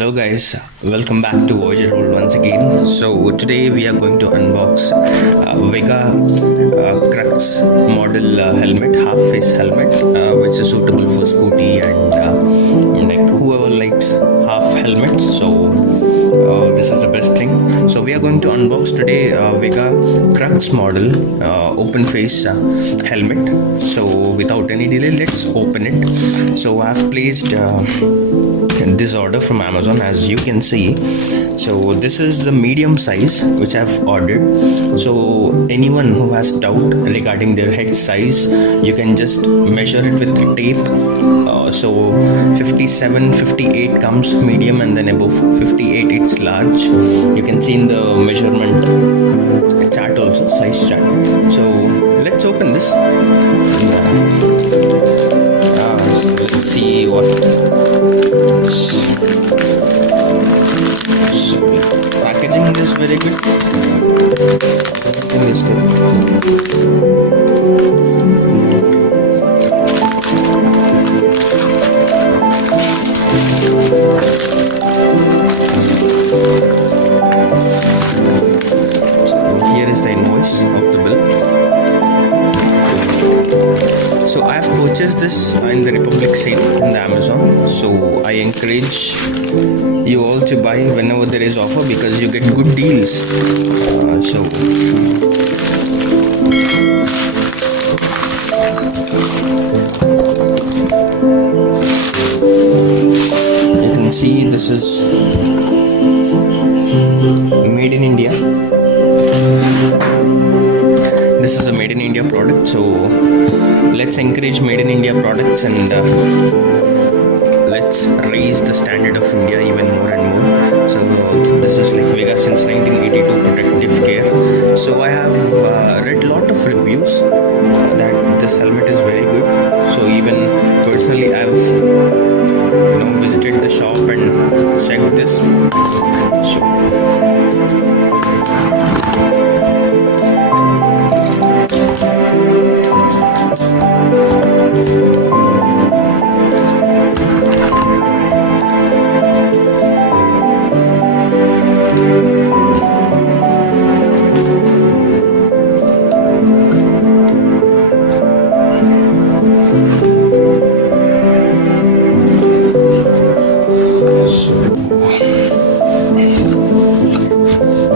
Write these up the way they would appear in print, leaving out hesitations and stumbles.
Hello guys, welcome back to Voyager Roll once again. So today we are going to unbox Vega Crux model helmet, half face helmet, which is suitable for scooty and like whoever likes half helmets. So this is the best thing. So we are going to unbox today Vega Crux model open face helmet. So without any delay, let's open it. So I've placed this order from Amazon, as you can see. So this is the medium size which I've ordered. So anyone who has doubt regarding their head size, you can just measure it with the tape. So 57, 58 comes medium, and then above 58 it's large. You can see in the measurement chart also, size chart. So let's open this. So let's see what. So packaging is very good. In this So here is the invoice of the bill. So I have purchased this in the Republic sale in the Amazon. So I encourage you all to buy whenever there is offer, because you get good deals. So you can see this is made in India. This is a made in India product, so let's encourage made in India products, and let's raise the standard of India even more and more. So this is like Vega since 1982 protective care. So I have read lot of reviews that this helmet is very good. So even personally I've visited the shop and checked this.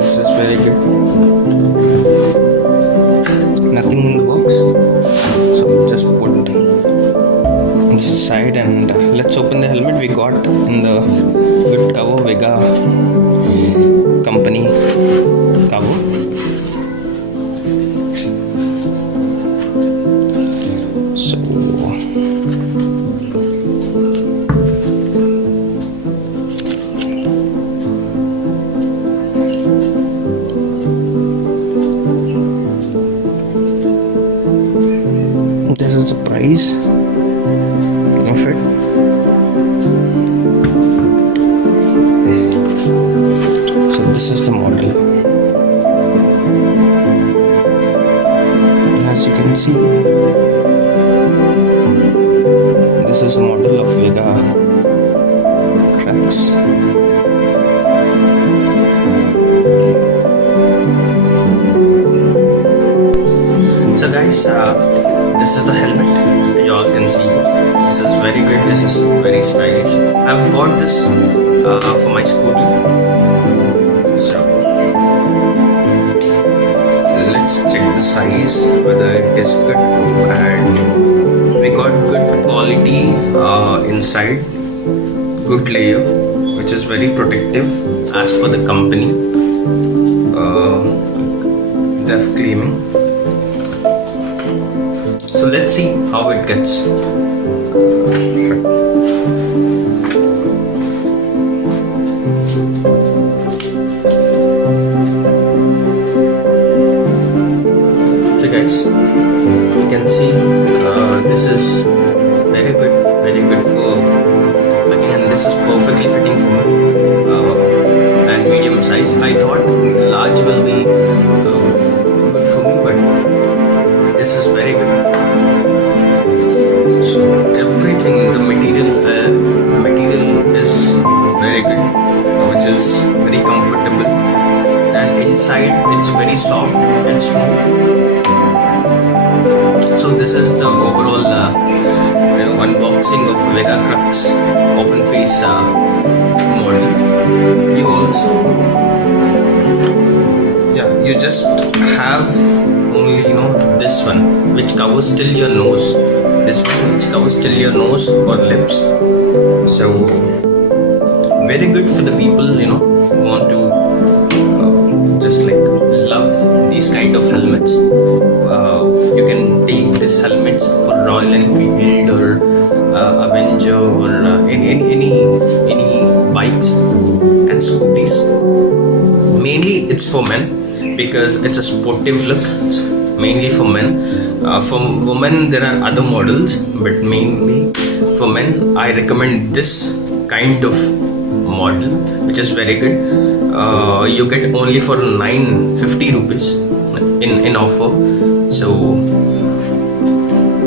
This is very good. Nothing in the box, so just put this aside and let's open the helmet. We got in the good cover, Vega company cover. So this is the price of it. So this is the model. As you can see, this is a model of Vega Crux. So guys, this is the helmet. You all can see this is very good. This is very stylish. I've bought this for my scooty. So let's check the size, whether it is good, and we got good quality inside, good layer, which is very protective as per the company. They're claiming. So let's see how it gets. So guys, you can see this is very good for, again, this is perfectly fitting for me, and medium size. I thought large will be good for me, but this is very good. So everything, the material is very good. inside it's very soft and smooth. So this is the overall unboxing of Vega Crux open face model. You also you just have only this one which covers till your nose, this one which covers till your nose or lips. So very good for the people who want to just like love these kind of helmets. You can take these helmets for Royal Enfield or Avenger or any bikes and scooties. Mainly it's for men because it's a sportive look. It's mainly for men. For women there are other models, but mainly for men I recommend this kind of model, which is very good. You get only for 950 rupees in offer. So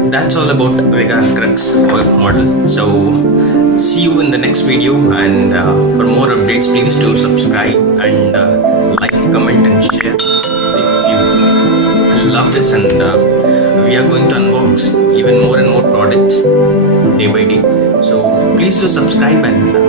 that's all about Vega Crux OF model. So see you in the next video, and for more updates please do subscribe and like, comment and share if you love this. And we are going to unbox even more and more products day by day. So please do subscribe and